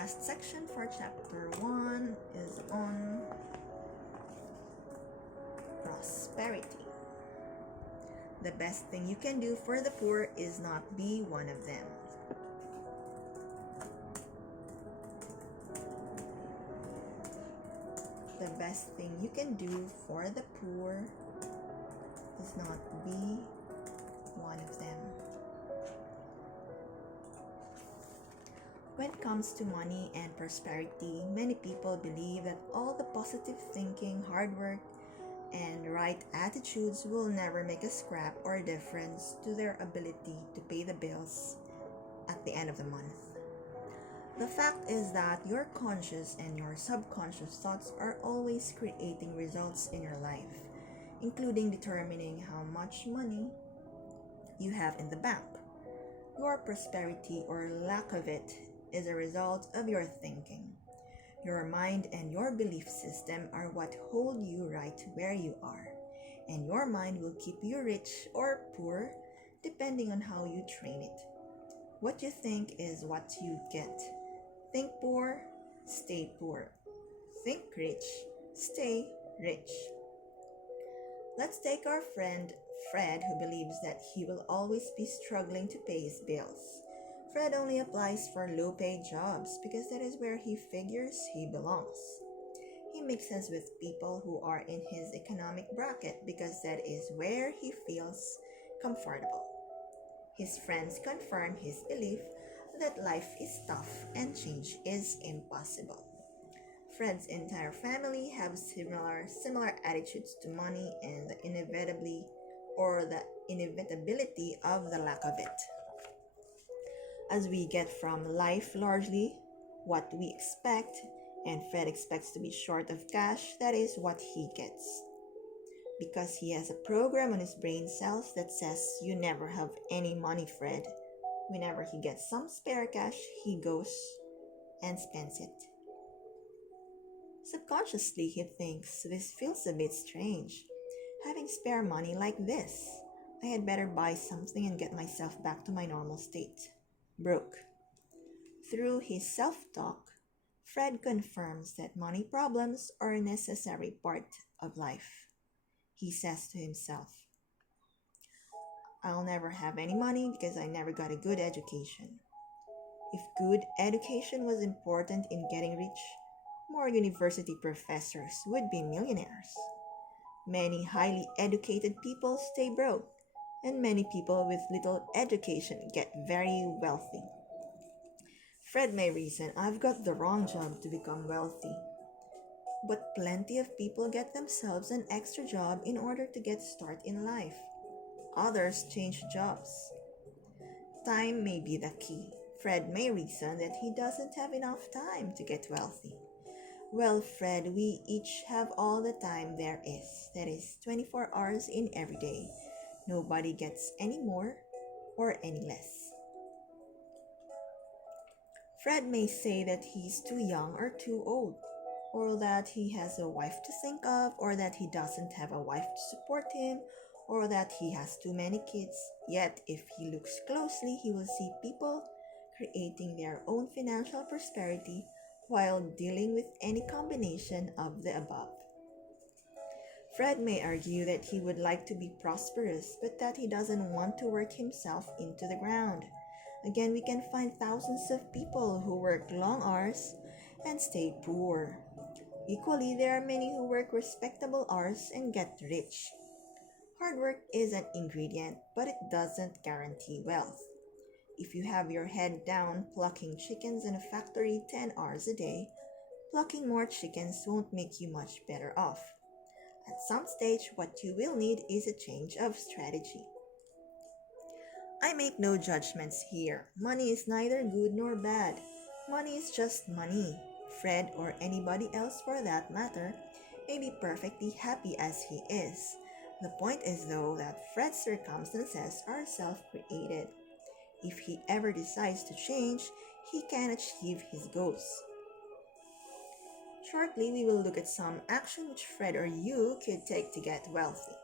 last section for chapter 1 is on prosperity. The best thing you can do for the poor is not be one of them. The best thing you can do for the poor is not be one of them. When it comes to money and prosperity, many people believe that all the positive thinking, hard work, and right attitudes will never make a scrap or difference to their ability to pay the bills at the end of the month. The fact is that your conscious and your subconscious thoughts are always creating results in your life, including determining how much money you have in the bank. Your prosperity or lack of it is a result of your thinking. Your mind and your belief system are what hold you right where you are, and your mind will keep you rich or poor depending on how you train it. What you think is what you get. Think poor, stay poor. Think rich, stay rich. Let's take our friend Fred, who believes that he will always be struggling to pay his bills. Fred only applies for low-paid jobs because that is where he figures he belongs. He mixes with people who are in his economic bracket because that is where he feels comfortable. His friends confirm his belief that life is tough and change is impossible. Fred's entire family have similar attitudes to money and the inevitability of the lack of it. As we get from life largely what we expect, and Fred expects to be short of cash, that is what he gets. Because he has a program on his brain cells that says you never have any money, Fred. Whenever he gets some spare cash, he goes and spends it. Subconsciously, he thinks this feels a bit strange. Having spare money like this, I had better buy something and get myself back to my normal state. Broke. Through his self-talk, Fred confirms that money problems are a necessary part of life. He says to himself, I'll never have any money because I never got a good education. If good education was important in getting rich, more university professors would be millionaires. Many highly educated people stay broke, and many people with little education get very wealthy. Fred may reason, I've got the wrong job to become wealthy. But plenty of people get themselves an extra job in order to get start in life. Others change jobs. Time may be the key. Fred may reason that he doesn't have enough time to get wealthy. Well, Fred, we each have all the time there is. That is 24 hours in every day. Nobody gets any more or any less. Fred may say that he's too young or too old, or that he has a wife to think of, or that he doesn't have a wife to support him, or that he has too many kids. Yet, if he looks closely, he will see people creating their own financial prosperity while dealing with any combination of the above. Fred may argue that he would like to be prosperous, but that he doesn't want to work himself into the ground. Again, we can find thousands of people who work long hours and stay poor. Equally, there are many who work respectable hours and get rich. Hard work is an ingredient, but it doesn't guarantee wealth. If you have your head down plucking chickens in a factory 10 hours a day, plucking more chickens won't make you much better off. At some stage, what you will need is a change of strategy. I make no judgments here. Money is neither good nor bad. Money is just money. Fred, or anybody else for that matter, may be perfectly happy as he is. The point is, though, that Fred's circumstances are self-created. If he ever decides to change, he can achieve his goals. Shortly, we will look at some action which Fred or you could take to get wealthy.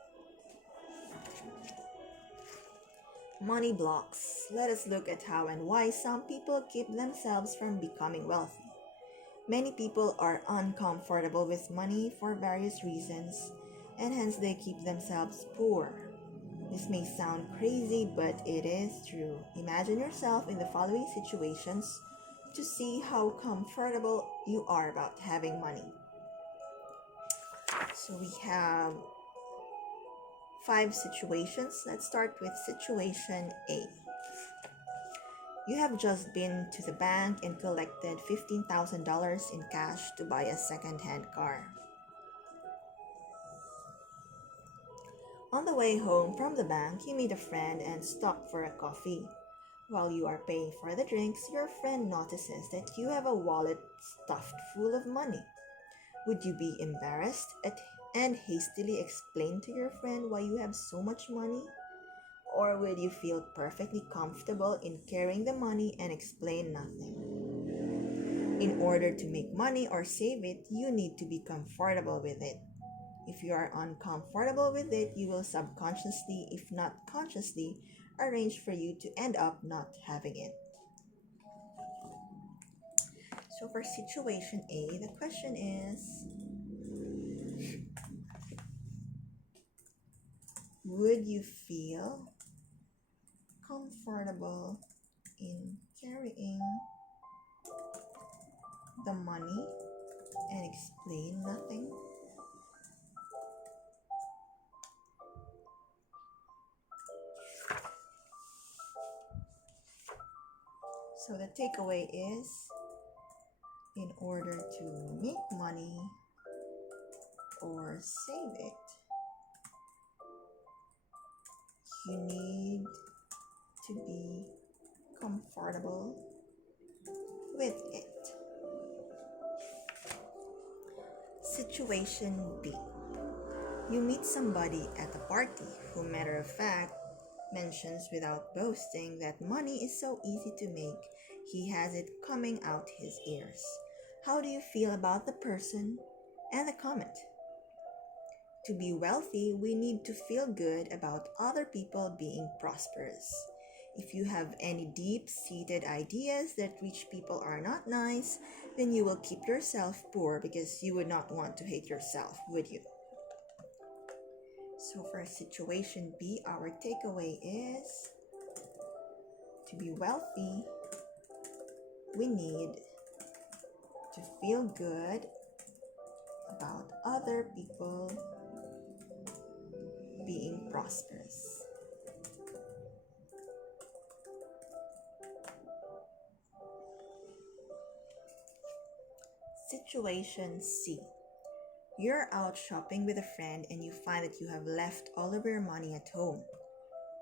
Money blocks. Let us look at how and why some people keep themselves from becoming wealthy. Many people are uncomfortable with money for various reasons, and hence they keep themselves poor. This may sound crazy, but it is true. Imagine yourself in the following situations to see how comfortable you are about having money. So we have five situations. Let's start with situation A. You have just been to the bank and collected $15,000 in cash to buy a second-hand car. On the way home from the bank, you meet a friend and stop for a coffee. While you are paying for the drinks, your friend notices that you have a wallet stuffed full of money. Would you be embarrassed and hastily explain to your friend why you have so much money? Or would you feel perfectly comfortable in carrying the money and explain nothing? In order to make money or save it, you need to be comfortable with it. If you are uncomfortable with it, you will subconsciously, if not consciously, arrange for you to end up not having it. So for situation A, the question is, would you feel comfortable in carrying the money and explain nothing? So the takeaway is, in order to make money or save it, you need to be comfortable with it. Situation B. You meet somebody at a party who, matter of fact, mentions without boasting that money is so easy to make, he has it coming out his ears. How do you feel about the person and the comment? To be wealthy, we need to feel good about other people being prosperous. If you have any deep-seated ideas that rich people are not nice, then you will keep yourself poor because you would not want to hate yourself, would you? So for situation B, our takeaway is, to be wealthy, we need to feel good about other people being prosperous. Situation C. You're out shopping with a friend and you find that you have left all of your money at home.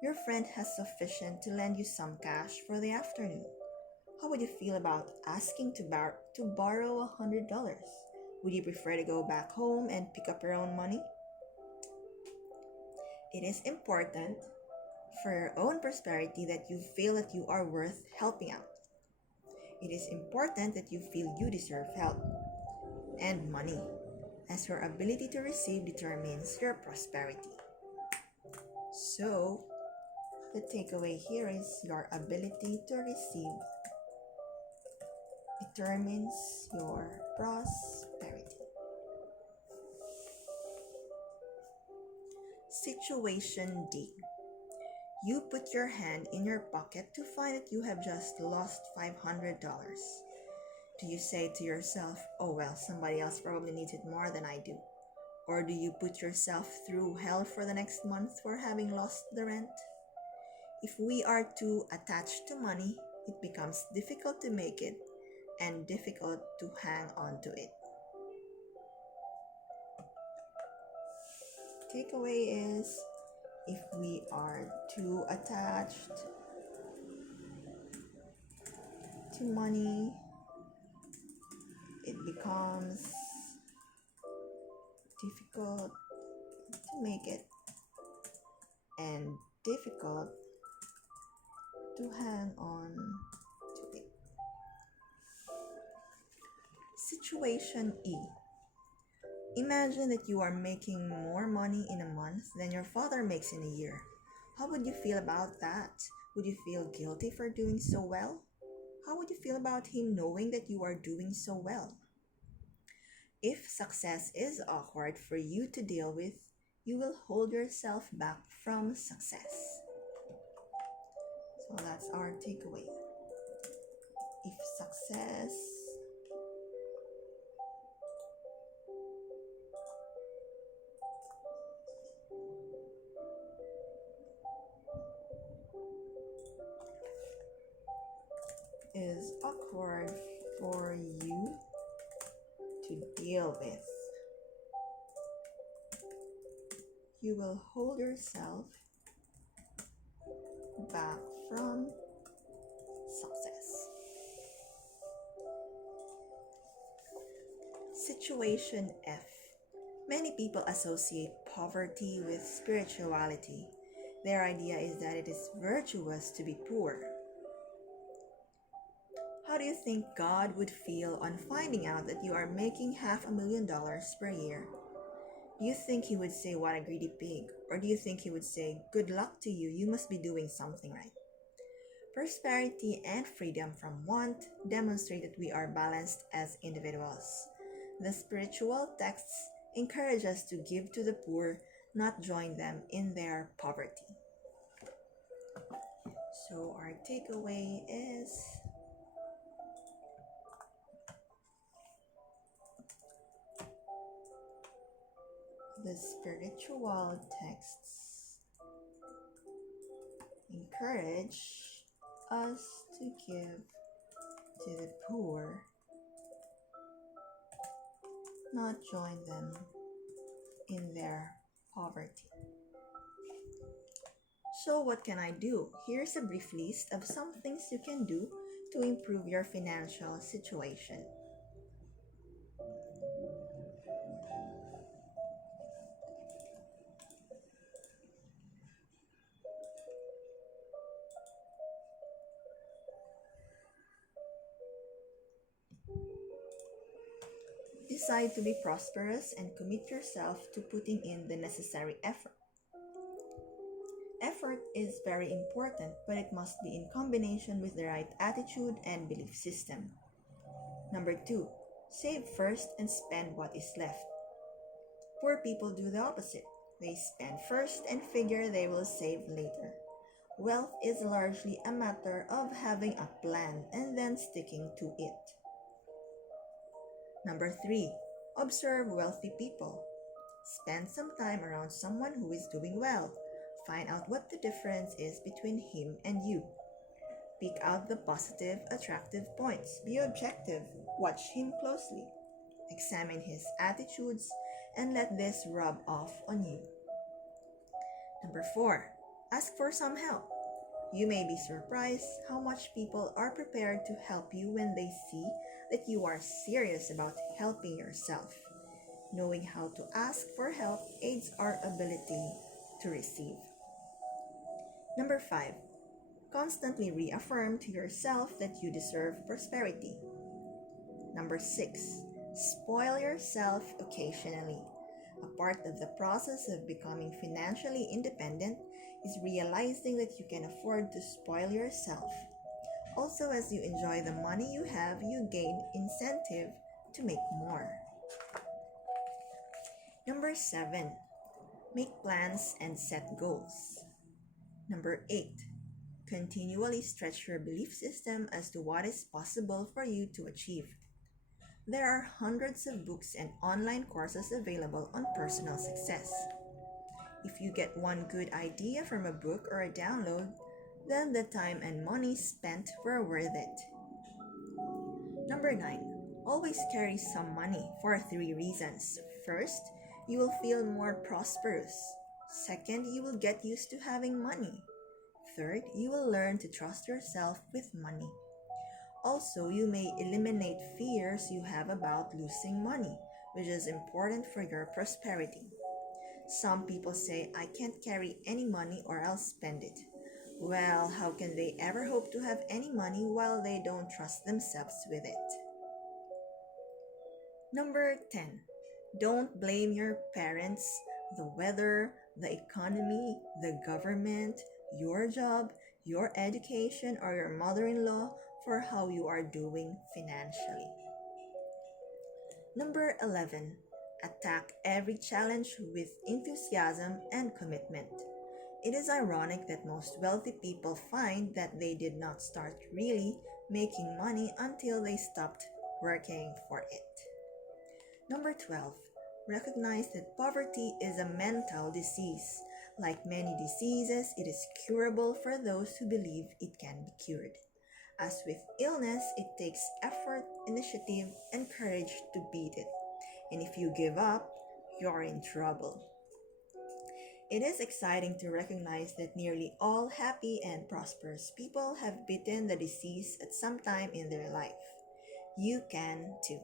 Your friend has sufficient to lend you some cash for the afternoon. How would you feel about asking to borrow $100? Would you prefer to go back home and pick up your own money? It is important for your own prosperity that you feel that you are worth helping out. It is important that you feel you deserve help and money, as your ability to receive determines your prosperity. So, the takeaway here is, your ability to receive determines your prosperity. Situation D. You put your hand in your pocket to find that you have just lost $500. Do you say to yourself, oh well, somebody else probably needs it more than I do? Or do you put yourself through hell for the next month for having lost the rent? If we are too attached to money, it becomes difficult to make it and difficult to hang on to it. Takeaway is, if we are too attached to money, it becomes difficult to make it and difficult to hang on to it. Situation E. Imagine that you are making more money in a month than your father makes in a year. How would you feel about that? Would you feel guilty for doing so well? How would you feel about him knowing that you are doing so well? If success is awkward for you to deal with, you will hold yourself back from success. So that's our takeaway. If success is awkward for you to deal with, you will hold yourself back from success. Situation F. Many people associate poverty with spirituality. Their idea is that it is virtuous to be poor. How do you think God would feel on finding out that you are making $500,000 per year? Do you think he would say, "What a greedy pig"? Or do you think he would say, "Good luck to you, you must be doing something right"? Prosperity and freedom from want demonstrate that we are balanced as individuals. The spiritual texts encourage us to give to the poor, not join them in their poverty. So our takeaway is the spiritual texts encourage us to give to the poor, not join them in their poverty. So what can I do? Here's a brief list of some things you can do to improve your financial situation. Decide to be prosperous and commit yourself to putting in the necessary effort. Effort is very important, but it must be in combination with the right attitude and belief system. Number 2, save first and spend what is left. Poor people do the opposite. They spend first and figure they will save later. Wealth is largely a matter of having a plan and then sticking to it. Number 3, observe wealthy people. Spend some time around someone who is doing well. Find out what the difference is between him and you. Pick out the positive, attractive points. Be objective. Watch him closely. Examine his attitudes and let this rub off on you. Number 4, ask for some help. You may be surprised how much people are prepared to help you when they see that you are serious about helping yourself. Knowing how to ask for help aids our ability to receive. Number 5, constantly reaffirm to yourself that you deserve prosperity. Number 6, spoil yourself occasionally. A part of the process of becoming financially independent is realizing that you can afford to spoil yourself. Also, as you enjoy the money you have, you gain incentive to make more. Number 7, make plans and set goals. Number 8, continually stretch your belief system as to what is possible for you to achieve. There are hundreds of books and online courses available on personal success. If you get one good idea from a book or a download, then the time and money spent were worth it. Number 9, always carry some money for 3 reasons. First, you will feel more prosperous. Second, you will get used to having money. Third, you will learn to trust yourself with money. Also, you may eliminate fears you have about losing money, which is important for your prosperity. Some people say, "I can't carry any money or I'll spend it." Well, how can they ever hope to have any money while they don't trust themselves with it? Number 10, don't blame your parents, the weather, the economy, the government, your job, your education, or your mother-in-law for how you are doing financially. Number 11. Attack every challenge with enthusiasm and commitment. It is ironic that most wealthy people find that they did not start really making money until they stopped working for it. Number 12. Recognize that poverty is a mental disease. Like many diseases, it is curable for those who believe it can be cured. As with illness, it takes effort, initiative, and courage to beat it. And if you give up, you're in trouble. It is exciting to recognize that nearly all happy and prosperous people have beaten the disease at some time in their life. You can too.